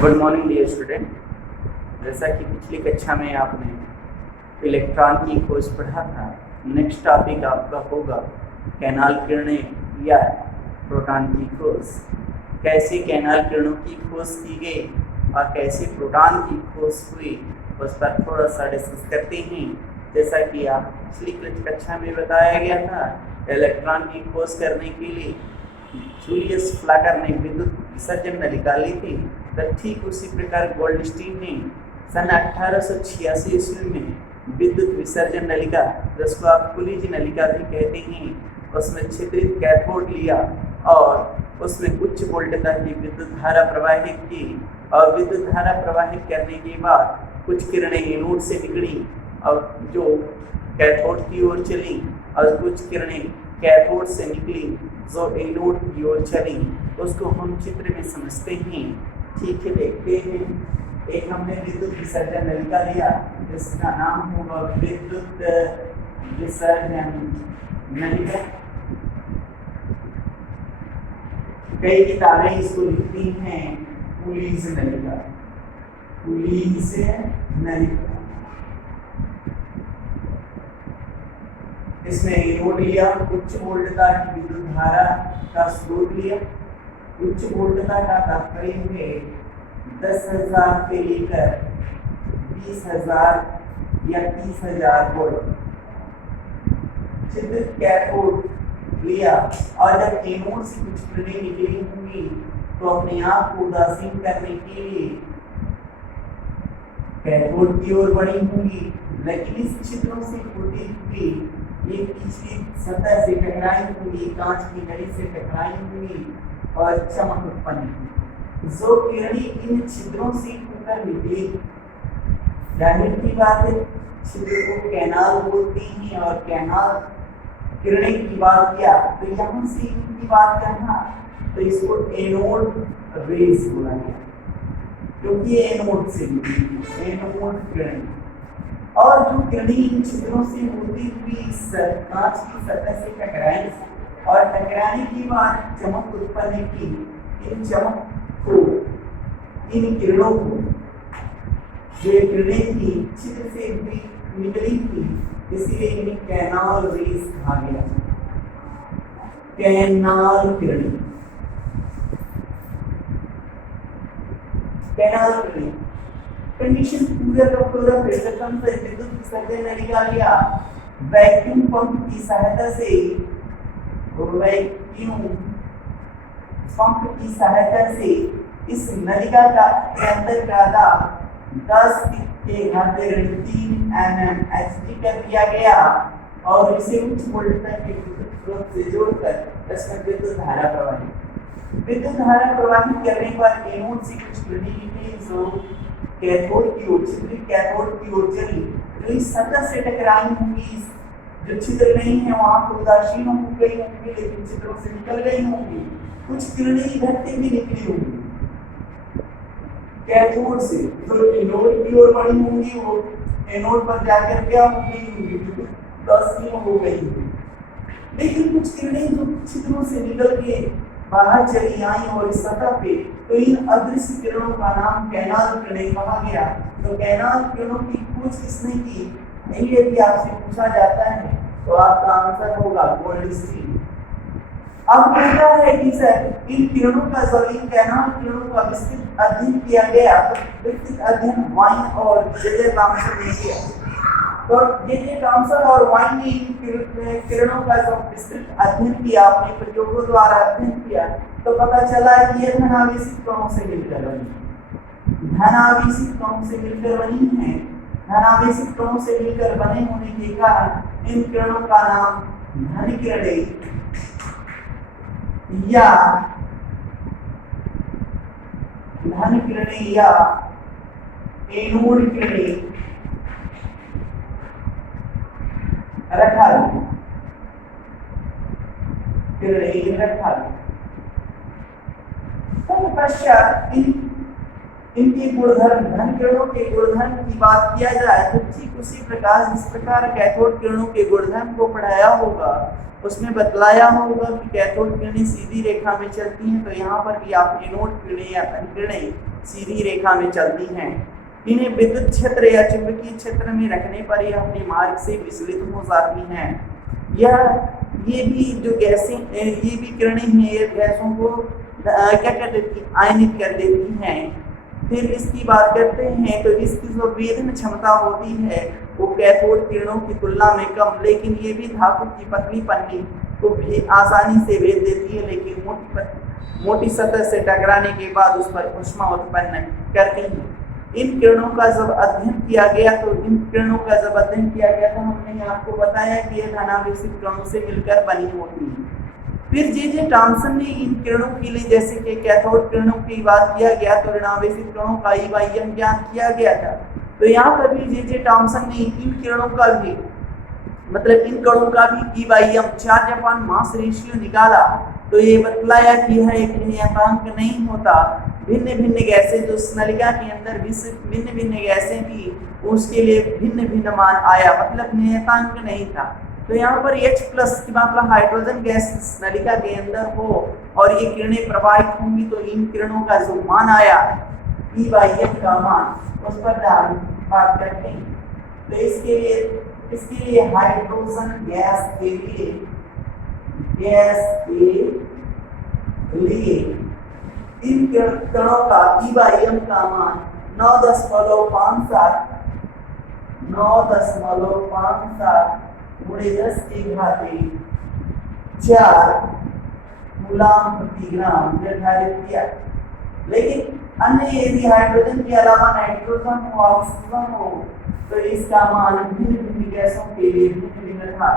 Good morning dear student. जैसा कि पिछली कक्षा में आपने इलेक्ट्रॉन की खोज पढ़ा था, नेक्स्ट टॉपिक आपका होगा कैनाल किरणें या प्रोटॉन की खोज। कैसे कैनाल किरणों की खोज की गई और कैसे प्रोटॉन की खोज हुई, उस पर थोड़ा सा डिस्कस करते हैं। जैसा कि आप पिछली कक्षा में बताया गया था, इलेक्ट्रॉन की खोज करने के लिए जूलियस फ्लाकर ने विद्युत विसर्जन नलिका ली थी। तो ठीक उसी प्रकार गोल्डस्टीन ने सन 1886 ईस्वी में विद्युत विसर्जन नलिका, जिसको आप कुलिज नलिका भी कहते हैं, उसमें छिद्रित कैथोड लिया और उसमें उच्च वोल्टता की विद्युत धारा प्रवाहित की। और विद्युत धारा प्रवाहित करने के बाद कुछ किरणें एनोड से निकली और जो कैथोड की ओर चली, और कुछ किरणें कैथोड से निकली जो एनोड की ओर चली। उसको हम चित्र में समझते हैं। ठीक है, देखते हैं। एक हमने विद्युत विसर्जन नलिका लिया, जिसका नाम होगा विद्युत विसर्जन नलिका। कई किताबें इसको लिखती हैं कुलिज नलिका, कुलिज नलिका। इसमें एनोड लिया, उच्च वोल्टता की विद्युत धारा का स्रोत लिया। उच्च वोल्टता का तात्पर्य है 10,000 से लेकर 20,000 या 30,000 वोल्ट। छिद्रित कैथोड लिया और जब एनोड से कुछ किरणें निकली होंगी तो अपने आप को उदासीन करने के लिए कैथोड की ओर बढ़ी होंगी, लेकिन इस छिद्रों से होती हुई ये पिछली सतह से टकराई होंगी, कांच की नली से टकराई होंगी और चमक उत्पन्न हुई। जो किरणें इन छिद्रों से होकर निकली, जाहिर की बात है छिद्र को कैनाल बोलते हैं। और कैनाल किरणें की बात किया तो यहाँ से इनकी बात करना, तो इसको एनोड रेज बोला गया, क्योंकि ये एनोड से निकली, एनोड किरणें। और जो किरणें इन छिद्रों से होती हुई कांच की सतह से टकराई और टकराने के बाद चमक उत्पन्न की, इन चमक को, इन किरणों को, जो किरणें थी छिद्र से भी निकली थी, इसलिए इन्हें कैनाल रेज कहा गया। कैनाल किरणें, कैनाल किरणें। कंडीशन पूरा का पूरा प्रदर्शन से विद्युत विसर्जन नलिका लिया, वैक्यूम पंप की सहायता से, वैक्यूम पंप की सहायता से इस नलिका का के अंदर का दाब 10 के घाते 3 mm HD कर दिया गया और इसे उच्च वोल्टता के विद्युत स्रोत से जोड़कर इसमें विद्युत धारा प्रवाहित करने पर एनोड से कुछ किरणें निकली जो कैथोड की ओर, छिद्रित कैथोड की ओर चली, जो इस सतह से टकराई होंगी। जो छिद्र नहीं है वहां तो उदासीन हो गई होंगी, लेकिन छिद्रों से निकल गई होंगी। कुछ किरणें इधर से भी निकली होंगी कैथोड से, जो एनोड की ओर बढ़ी होंगी, वो एनोड पर जाकर क्या हो गई होंगी, उदासीन हो गई होंगी। लेकिन कुछ किरणें जो छिद्रों से निकल के बाहर चली आई और इस सतह पे, तो इन अदृश्य किरणों का नाम कैनाल किरणें कहा गया। तो कैनाल किरणों की खोज किसने की, यदि आपसे पूछा जाता है तो आपका आंसर होगा गोल्डस्टीन। अब कहता है कि सर इन किरणों का, जब इन कैनाल किरणों का विस्तृत अध्ययन किया गया, तो विस्तृत अध्ययन वाइन और जे थॉमसन ने किया। तो जे थॉमसन और वाइन ने इन किरणों का जब विस्तृत अध्ययन किया, अपने प्रयोगों द्वारा अध्ययन किया, तो पता चला कि ये धनावेशित कणों से मिलकर बनी, धनावेशित कणों से मिलकर बनी है। धनावेशित कणों से मिलकर बने होने के कारण इन किरणों का नाम धन किरणें या धन किरणें या एनोड किरणें रखा गया, किरणें रखा गया। तत्पश्चात इनके गुणधर्म, धन किरणों के गुणधर्म की बात किया जाए तो ठीक उसी प्रकार जिस प्रकार कैथोड किरणों के गुणधर्म को पढ़ाया होगा, उसमें बतलाया होगा कि कैथोड किरणें सीधी रेखा में चलती हैं, तो यहाँ पर भी आप एनोड किरणें या धन किरणें सीधी रेखा में चलती हैं। इन्हें विद्युत क्षेत्र या चुंबकीय क्षेत्र में रखने पर यह अपने मार्ग से विचलित हो जाती हैं। ये भी जो गैसें, ये भी किरणें हैं, ये गैसों को क्या कर देती, आयनित कर देती हैं। फिर इसकी बात करते हैं तो इसकी जो वेधन क्षमता होती है वो कैथोड किरणों की तुलना में कम, लेकिन ये भी धातु की पतली पन्नी को भी आसानी से वेध देती है, लेकिन मोटी सतह से टकराने के बाद उस पर ऊष्मा उत्पन्न करती है। इन किरणों का जब अध्ययन किया गया तो हमने आपको बताया कि यह धनावेशित कणों से मिलकर बनी होती है। फिर जे टॉमसन ने इन किरणों के लिए, जैसे कि कैथोड किरणों की बात किया गया तो ऋणावेशित कणों का EYM ज्ञात किया गया था। तो यहाँ पर भी जे टॉमसन ने इन किरणों का भी, मतलब इन कणों का भी EYM चार्ज/अपॉन मास रेशियो निकाला, तो ये बतलाया कि यह एक नियतांक नहीं होता। भिन्न भिन्न गैसें जो नलिका के अंदर भिन्न भिन्न गैसें थी उसके लिए भिन्न भिन्न मान आया, मतलब नियतांक नहीं था। तो यहाँ पर H+ की मतलब हाइड्रोजन गैस नलिका के अंदर हो और ये किरणें प्रवाहित होंगी तो इन किरणों का जो मान आया EYM का मान, उस पर बात करते हैं। तो इसके लिए हाइड्रोजन गैस के लिए इन कणों का EYM का मान 9.57 गुणे 10 की घाते 4 कूलम प्रति ग्राम निर्धारित किया। लेकिन अन्य यदि हाइड्रोजन के अलावा नाइट्रोजन हो, ऑक्सीजन हो, तो इसका मान भिन्न भिन्न गैसों के लिए भिन्न भिन्न था।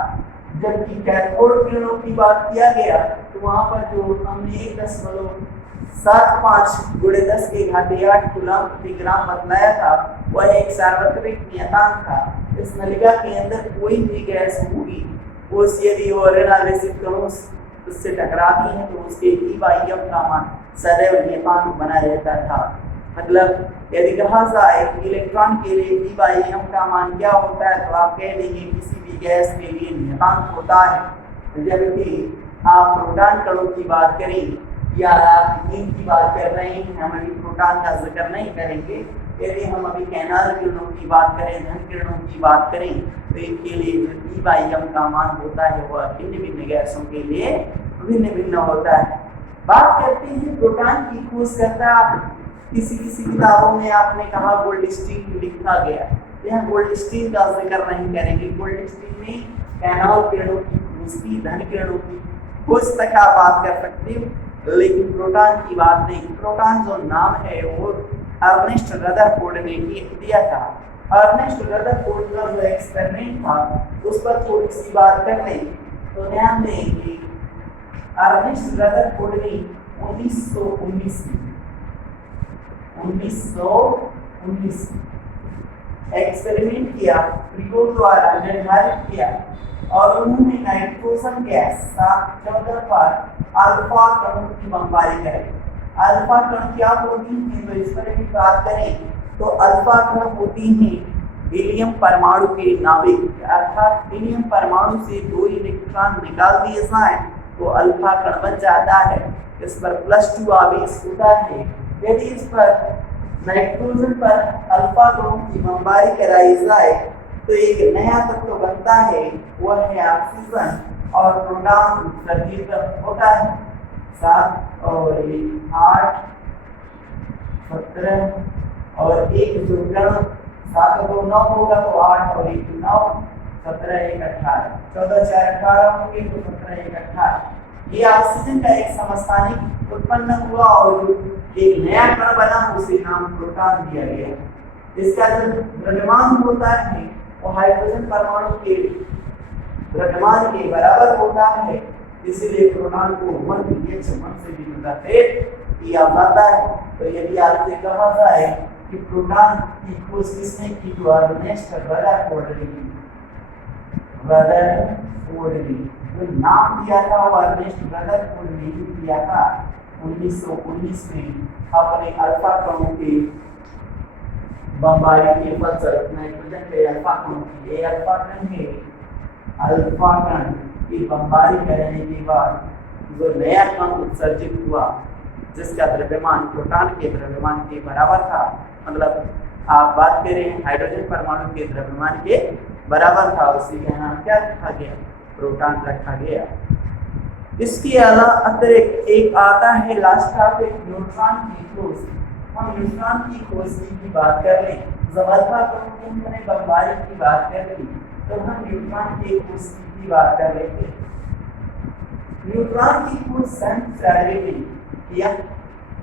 जबकि कैथोड किरणों की बात किया गया तो वहां पर जो हमने 1.75 गुणे 10 की घाते 8 कूलम प्रति ग्राम बतलाया था, वह एक सार्वत्रिक नियतांक था। इस नलिका के अंदर कोई भी गैस होगी, उस यदि वो ऋणावेशित कणों उससे टकराती है तो उसके EYM का मान सदैव नियतांक बना रहता था। मतलब यदि कहा जाए कि इलेक्ट्रॉन के लिए EYM का मान क्या होता है, तो आप कह देंगे किसी भी गैस के लिए नियतांक होता है। जबकि आप प्रोटॉन कणों की बात करें या आप इन की बात कर रहे हैं, हम अभी प्रोटॉन का जिक्र नहीं करेंगे। यदि हम अभी कैनाल किरणों की बात करें, धन किरणों की बात करें, तो इनके लिए जो EYM का मान होता है वह भिन्न भिन्न गैसों के लिए भिन्न भिन्न होता है। बात करते हैं प्रोटॉन की खोजकर्ता। किसी किताबों में आपने कहा गोल्डस्टीन लिखा गया, यह गोल्डस्टीन का जिक्र नहीं करेंगे। गोल्डस्टीन ने कैनाल किरणों की खोज की, धन किरणों की खोज तक आप बात कर सकते हो, लेकिन प्रोटॉन की बात नहीं। प्रोटॉन जो नाम है वो अर्नेस्ट रदरफोर्ड ने दिया था। अर्नेस्ट रदरफोर्ड का जो एक्सपेरिमेंट था उस पर थोड़ी सी बात कर लें तो ध्यान दें कि अर्नेस्ट रदरफोर्ड ने 1919 एक्सपेरिमेंट किया, प्रयोग द्वारा निर्धारित किया, और उन्होंने नाइट्रोजन गैस 714 पर अल्फा कणों की बमबारी कराई। अल्फा कण क्या होती हैं, तो इस पर भी बात करें तो अल्फा कण होती हैं हीलियम परमाणु के नाभिक, अर्थात हीलियम परमाणु से 2 इलेक्ट्रॉन निकाल दिए जाए तो अल्फा कण बन जाता है। इस पर +2 आवेश होता है। यदि इस पर नाइट्रोजन पर अल्फा कणों की बमबारी कराई जाए तो एक नया तत्व बनता है, वह है ऑक्सीजन, और प्रोटॉन उत्सर्जित होता है। 7 और 8 17 और 1 जो कण 7 को 9 होगा तो 8 और 1 9 17 1 18 14 4 18 होंगे तो 17 1 18। ये ऑक्सीजन का एक समस्थानिक उत्पन्न हुआ और एक नया कण बना, उसे नाम प्रोटॉन दिया गया। इसका जो द्रव्यमान होता है वो हाइड्रोजन परमाणु के द्रव्यमान के बराबर होता है, इसीलिए प्रोटॉन को 1 से भी नोटेट किया जाता है। तो यदि आपसे कहा जाए कि प्रोटॉन की खोज किसने की, तो अर्नेस्ट रदरफोर्ड ने जो नाम दिया था वो अर्नेस्ट रदरफोर्ड ने ही दिया था। 1919 में अपने अल्फा कणों के बमबारी के फलस्वरूप नाइट्रोजन के अल्फा कण है, अल्फा कण की बमबारी करने के बाद जो नया कण उत्सर्जित हुआ जिसका द्रव्यमान प्रोटॉन के द्रव्यमान के बराबर था, मतलब आप बात करें हाइड्रोजन परमाणु के द्रव्यमान के बराबर था, उसी का नाम क्या रखा गया? प्रोटॉन रखा गया। इसके अलावा अतिरिक्त एक आता है लास्ट टॉपिक न्यूट्रॉन की खोज। हम न्यूट्रॉन की खोज की बात कर लें, जब अल्फा कणों की हमने बमबारी की बात कर ली तो हम न्यूट्रॉन की खोज की बात कर लेते हैं। न्यूट्रॉन की खोज सेंट सैलरी ने किया।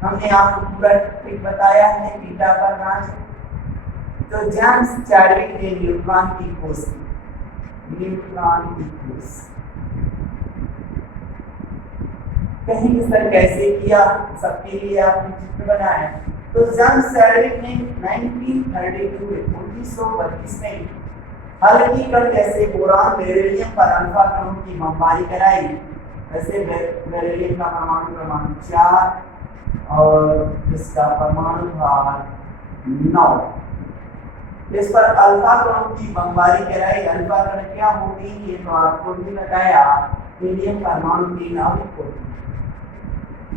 हमने आपको पूरा टॉपिक बताया है बीटा पर नाच। तो जेम्स चैडविक ने न्यूट्रॉन की खोज की। न्यूट्रॉन की खोज कहेंगे सर कैसे किया, सबके लिए आपने चित्र बनाया। तो जेम्स चैडविक ने 1932 में हल्की कण जैसे बोरान बेरिलियम पर अल्फा कणों की बमबारी कराई। ऐसे बेरिलियम का परमाणु क्रमांक 4 और इसका परमाणु भार 9। इस पर अल्फा कणों की बमबारी कराई। अल्फा कण क्या होती है तो आपको भी बताया, हीलियम परमाणु की नाभिक होती है।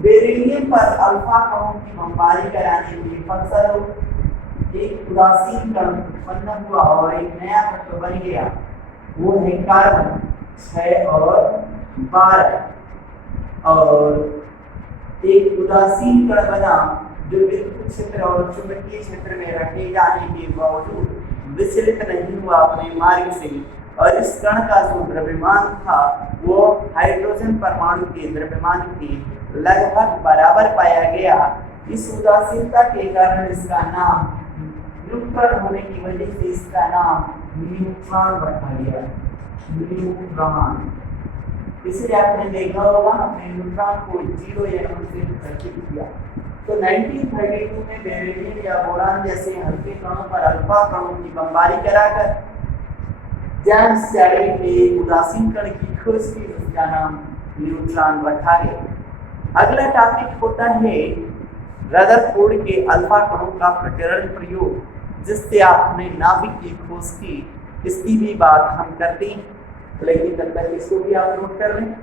बेरिलियम पर अल्फा कणों की बमबारी कराने के फलस्वरूप एक उदासीन कण उत्पन्न हुआ और एक नया तत्व बन गया, वो है कार्बन 6 और 12। और एक उदासीन कण बना जो विद्युत क्षेत्र और चुंबकीय क्षेत्र में रखे जाने के बावजूद विचलित नहीं हुआ अपने मार्ग से, और इस कण का जो द्रव्यमान था वो हाइड्रोजन परमाणु के द्रव्यमान के लगभग बराबर पाया गया। इस उदासीनता के कारण इसका नाम, न्यूट्रॉन होने की वजह से इसका नाम न्यूट्रॉन रखा गया। न्यूट्रॉन इसलिए आपने देखा होगा हमने न्यूट्रॉन को 0 या 1 से प्रतीक किया। तो 1932 में बेरिलियम या बोरान जैसे हल्के कणों पर अल्फा कणों की बमबारी कराकर जेम्स चैडविक ने उदासीन कण की खोज की, उसका नाम न्यूट्रॉन रखा गया। अगला टॉपिक होता है रदरफोर्ड के अल्फा कणों का प्रकीर्णन प्रयोग, जिससे आपने नाभिक की खोज की। इसकी भी बात हम करते हैं, लेकिन तब तक इसको भी आप नोट कर लें।